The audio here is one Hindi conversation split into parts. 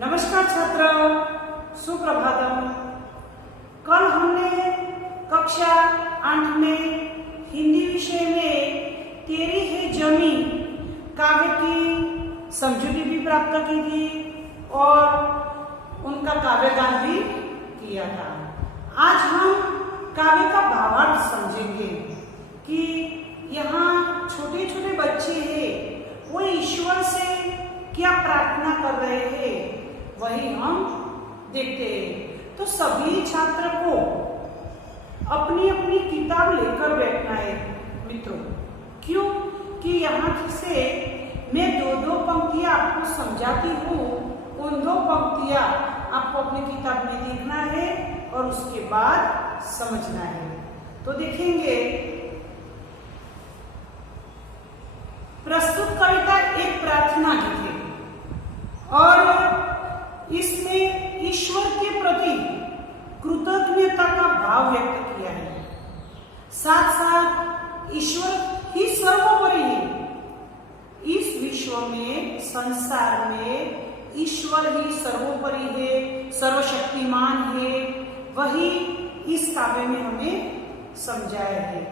नमस्कार छात्रों, सुप्रभातम। कल हमने कक्षा 8 में हिंदी विषय में तेरी है जमीन काव्य की समझूती भी प्राप्त की थी और उनका काव्य गान भी किया था। आज हम काव्य का भावार्थ समझेंगे कि यहाँ छोटे छोटे बच्चे हैं, वो ईश्वर से क्या प्रार्थना कर रहे हैं, वही हम देखते हैं। तो सभी छात्र को अपनी अपनी किताब लेकर बैठना है मित्रों। क्यों कि यहाँ से मैं दो पंक्तियां आपको समझाती हूँ, उन 2 पंक्तियां आपको अपनी किताब में देखना है और उसके बाद समझना है। तो देखेंगे, प्रस्तुत कविता एक प्रार्थना गीत है और इसमें ईश्वर के प्रति कृतज्ञता का भाव व्यक्त किया है। साथ साथ ईश्वर ही सर्वोपरि है। इस विश्व में, संसार में ईश्वर ही सर्वोपरि है, सर्वशक्तिमान है। वही इस काव्य में हमें समझाया है।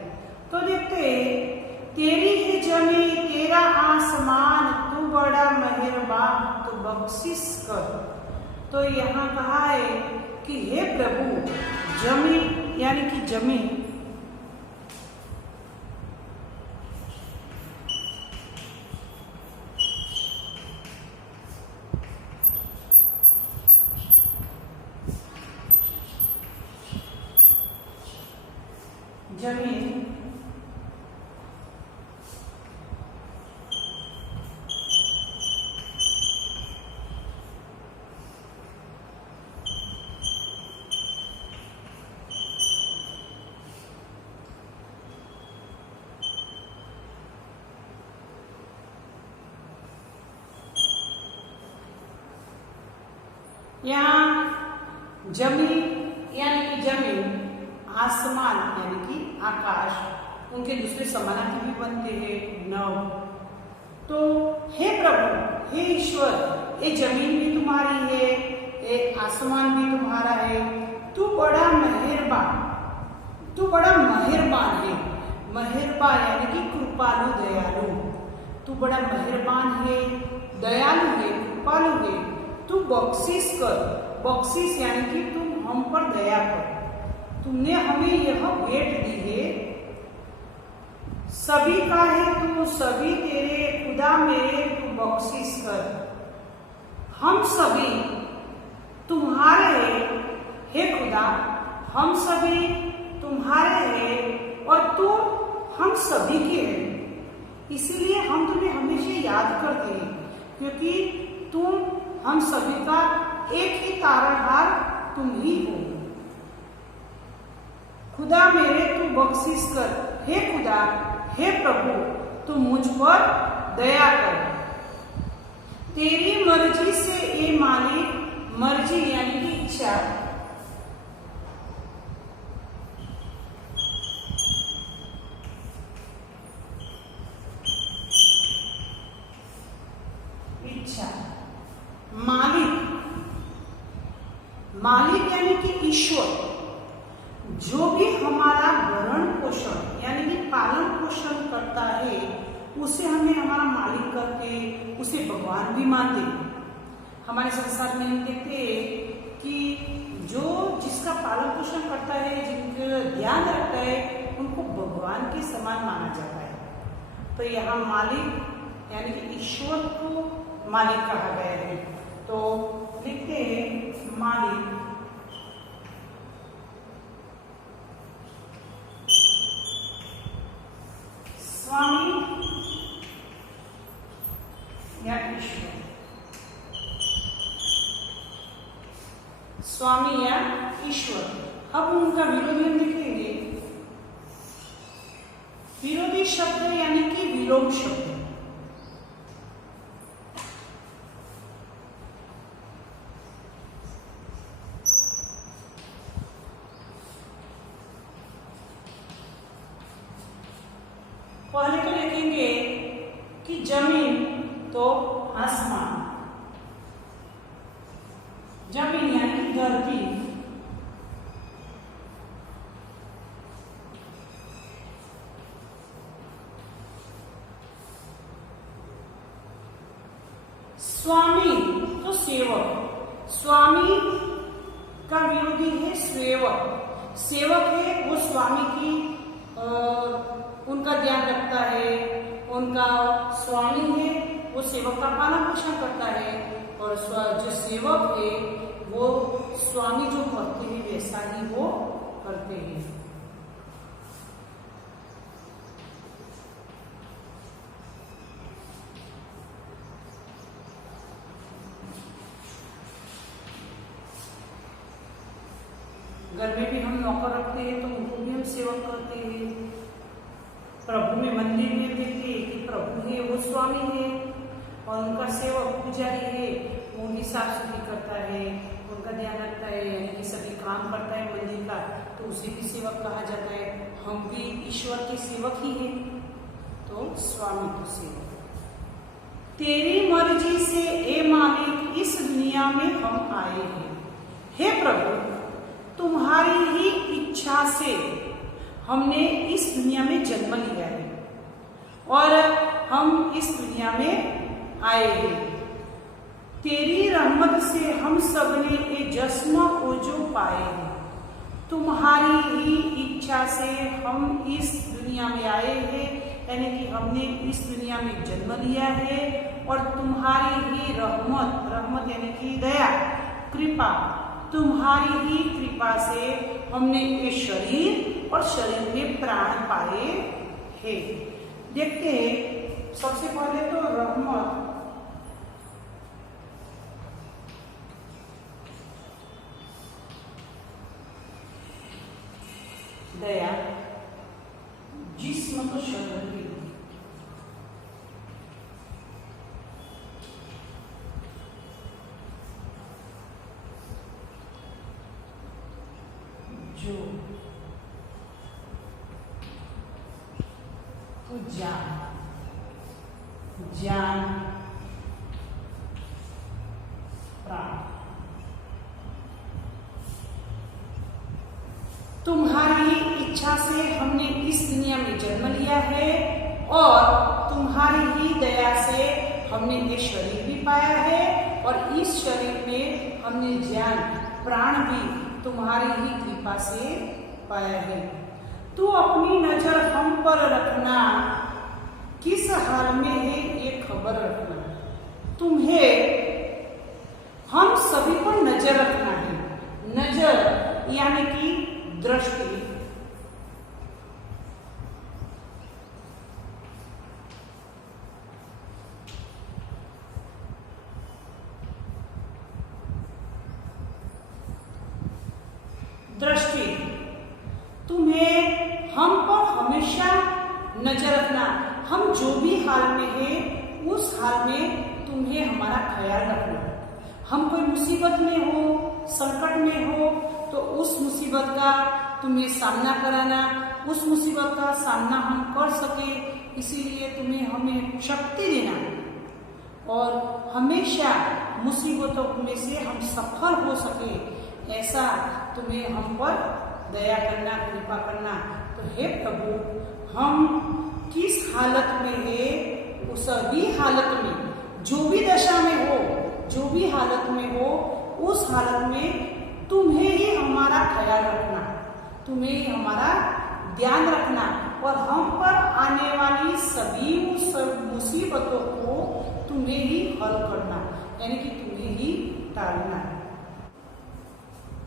तो देखते हैं, तेरी है जमी तेरा आसमान, तू बड़ा मेहरबान तो बख्शिश कर। तो यहाँ कहा है कि हे प्रभु, जमी यानी कि जमीन, जमीन यहाँ जमीन यानी कि जमीन, आसमान यानी कि आकाश, उनके दूसरे समानार्थी भी बनते हैं नव। तो हे प्रभु, हे ईश्वर, ये जमीन भी तुम्हारी है, ये आसमान भी तुम्हारा है। तू बड़ा मेहरबान, तू बड़ा मेहरबान है। मेहरबान यानी कि कृपालु, दयालु। तू बड़ा मेहरबान है, दयालु है, कृपालु है। तू बख्शिश कर, बख्शिश यानी कि तुम हम पर दया कर। तुमने हमें यह भेंट दी है, सभी का है तू, सभी तेरे, खुदा मेरे तू बख्शिश कर। हम सभी तुम्हारे हैं, हे खुदा, हम सभी तुम्हारे हैं और तुम हम सभी के हैं। इसीलिए हम तुम्हें हमेशा याद करते हैं, क्योंकि तुम हम सभी का एक ही तारणहार तुम ही हो। खुदा मेरे तू बख्शिश कर, हे खुदा, हे प्रभु, तू मुझ पर दया कर। तेरी मर्जी से ए मालिक, मर्जी यानी कि इच्छा, इच्छा, मालिक, मालिक यानी कि ईश्वर, जो भी हमारा भरण पोषण यानी कि पालन पोषण करता है, उसे हमें हमारा मालिक करके उसे भगवान भी मानते हैं। हमारे संसार में हम देखते हैं कि जो जिसका पालन पोषण करता है, जिनका ध्यान रखता है, उनको भगवान के समान माना जाता है। तो यहाँ मालिक यानी कि ईश्वर को मालिक कहा गया है। तो लिखते हैं मालिक, स्वामी या ईश्वर, स्वामी या ईश्वर। अब उनका विरोधी हम लिखेंगे, विरोधी शब्द यानी कि विलोम शब्द। पहले तो लिखेंगे कि जमीन तो आसमान, जमीन यानी धरती, स्वामी तो सेवक, स्वामी का विरोधी है सेवक। सेवक है वो स्वामी की उनका ध्यान रखता है, उनका स्वामी है वो सेवक का पालन पोषण करता है, और जो सेवक है वो स्वामी जो करते हैं वैसा ही वो करते हैं। घर में भी हम नौकर रखते हैं तो उनको भी हम सेवक करते हैं। प्रभु में मंदिर में देखते हैं कि प्रभु है वो स्वामी है, और उनका सेवक पुजारी है वो भी साफ सफाई करता है, उनका ध्यान रखता है, यानी कि सभी काम करता है मंदिर का, तो उसे भी सेवक कहा जाता है। हम भी ईश्वर के सेवक ही हैं, तो स्वामी तो सेवक। तेरी मर्जी से ए मालिक इस दुनिया में हम आए हैं। हे प्रभु, तुम्हारी ही इच्छा से हमने इस दुनिया में जन्म लिया है और हम इस दुनिया में आए हैं। तेरी रहमत से हम सब ने ये जश्न ओजो पाए हैं। तुम्हारी ही इच्छा से हम इस दुनिया में आए हैं, यानी कि हमने इस दुनिया में जन्म लिया है, और तुम्हारी ही रहमत, रहमत यानी कि दया, कृपा, तुम्हारी ही कृपा से हमने ये शरीर और शरीर में प्राण पाए हैं। देखते हैं सबसे पहले तो रहमत, दया, जिस्म तो शरीर भी, जो तो जान, जान, प्राण। तुम्हारी इच्छा से हमने इस दुनिया में जन्म लिया है, और तुम्हारी ही दया से हमने ये शरीर भी पाया है, और इस शरीर में हमने ज्ञान, प्राण भी तुम्हारी ही कृपा से पाया है। तू अपनी नजर हम पर रखना, किस हाल में है ये खबर रखना। तुम्हें हम सभी पर नजर रखना है। नजर यानी कि दृष्टि, दृष्टि, तुम्हें हम पर हमेशा नजर रखना। हम जो भी हाल में है उस हाल में तुम्हें हमारा ख्याल रखना। हम कोई मुसीबत में हो, संकट में हो, तो उस मुसीबत का तुम्हें सामना कराना, उस मुसीबत का सामना हम कर सके, इसीलिए तुम्हें हमें शक्ति देना, और हमेशा मुसीबतों में से हम सफल हो सके, ऐसा तुम्हें हम पर दया करना, कृपा करना। तो हे प्रभु, हम किस हालत में है, उस सभी हालत में, जो भी दशा में हो, जो भी हालत में हो, उस हालत में तुम्हें ही हमारा ख्याल रखना, तुम्हें ही हमारा ध्यान रखना, और हम पर आने वाली सभी मुसीबतों को तुम्हें ही हल करना, यानी कि तुम्हें ही टालना।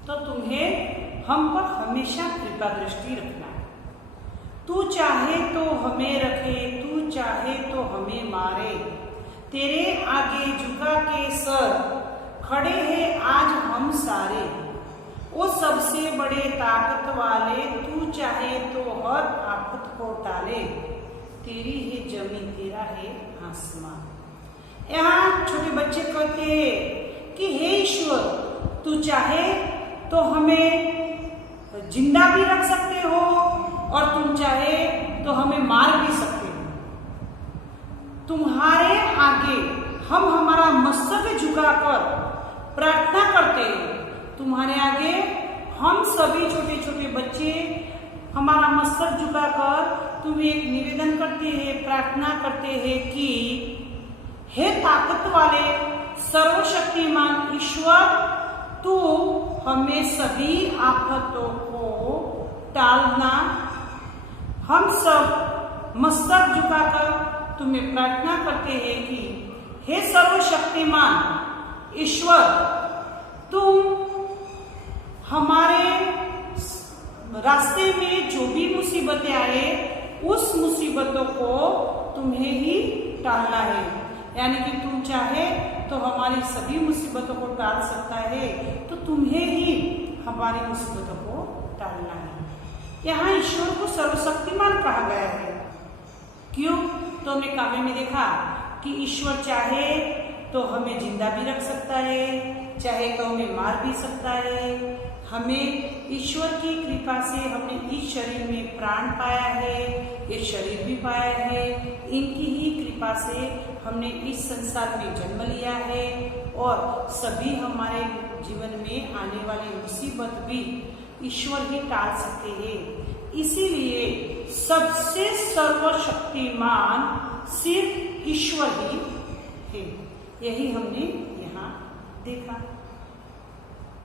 तो तुम्हें हम पर हमेशा कृपा दृष्टि रखना। तू चाहे तो हमें रखे, तू चाहे तो हमें मारे, तेरे आगे झुका के सर खड़े हैं आज हम सारे। वो सबसे बड़े ताकत वाले, तू चाहे तो हर आफत को टाले, तेरी है जमीन, तेरा है आसमान। यहाँ छोटे बच्चे कहते हैं कि हे ईश्वर, तू चाहे तो हमें जिंदा भी रख सकते हो, और तुम चाहे तो हमें मार भी सकते हो। तुम्हारे आगे हम हमारा मस्तक झुकाकर प्रार्थना करते हैं। तुम्हारे आगे हम सभी छोटे छोटे बच्चे हमारा मस्तक झुकाकर तुम्हें एक निवेदन करते हैं, प्रार्थना करते हैं कि हे ताकत वाले सर्वशक्तिमान ईश्वर, तू हमें सभी आफतों को टालना। हम सब मस्तक झुकाकर तुम्हें प्रार्थना करते हैं कि हे सर्वशक्तिमान ईश्वर, तुम हमारे रास्ते में जो भी मुसीबतें आए उस मुसीबतों को तुम्हें ही टालना है। यानी कि तुम चाहे तो हमारी सभी मुसीबतों को टाल सकता है, तो तुम्हें ही हमारी मुसीबतों को टालना है। यहाँ ईश्वर को सर्वशक्तिमान कहा गया है। क्यों? तो हमने काव्य में देखा कि ईश्वर चाहे तो हमें जिंदा भी रख सकता है, चाहे तो हमें मार भी सकता है। हमें ईश्वर की कृपा से हमने इस शरीर में प्राण पाया है, ये शरीर भी पाया है। इनकी ही कृपा से हमने इस संसार में जन्म लिया है और सभी हमारे जीवन में आने वाली मुसीबत भी ईश्वर ही टाल सकते हैं। इसीलिए सबसे सर्वशक्तिमान सिर्फ ईश्वर ही है। यही हमने यहाँ देखा।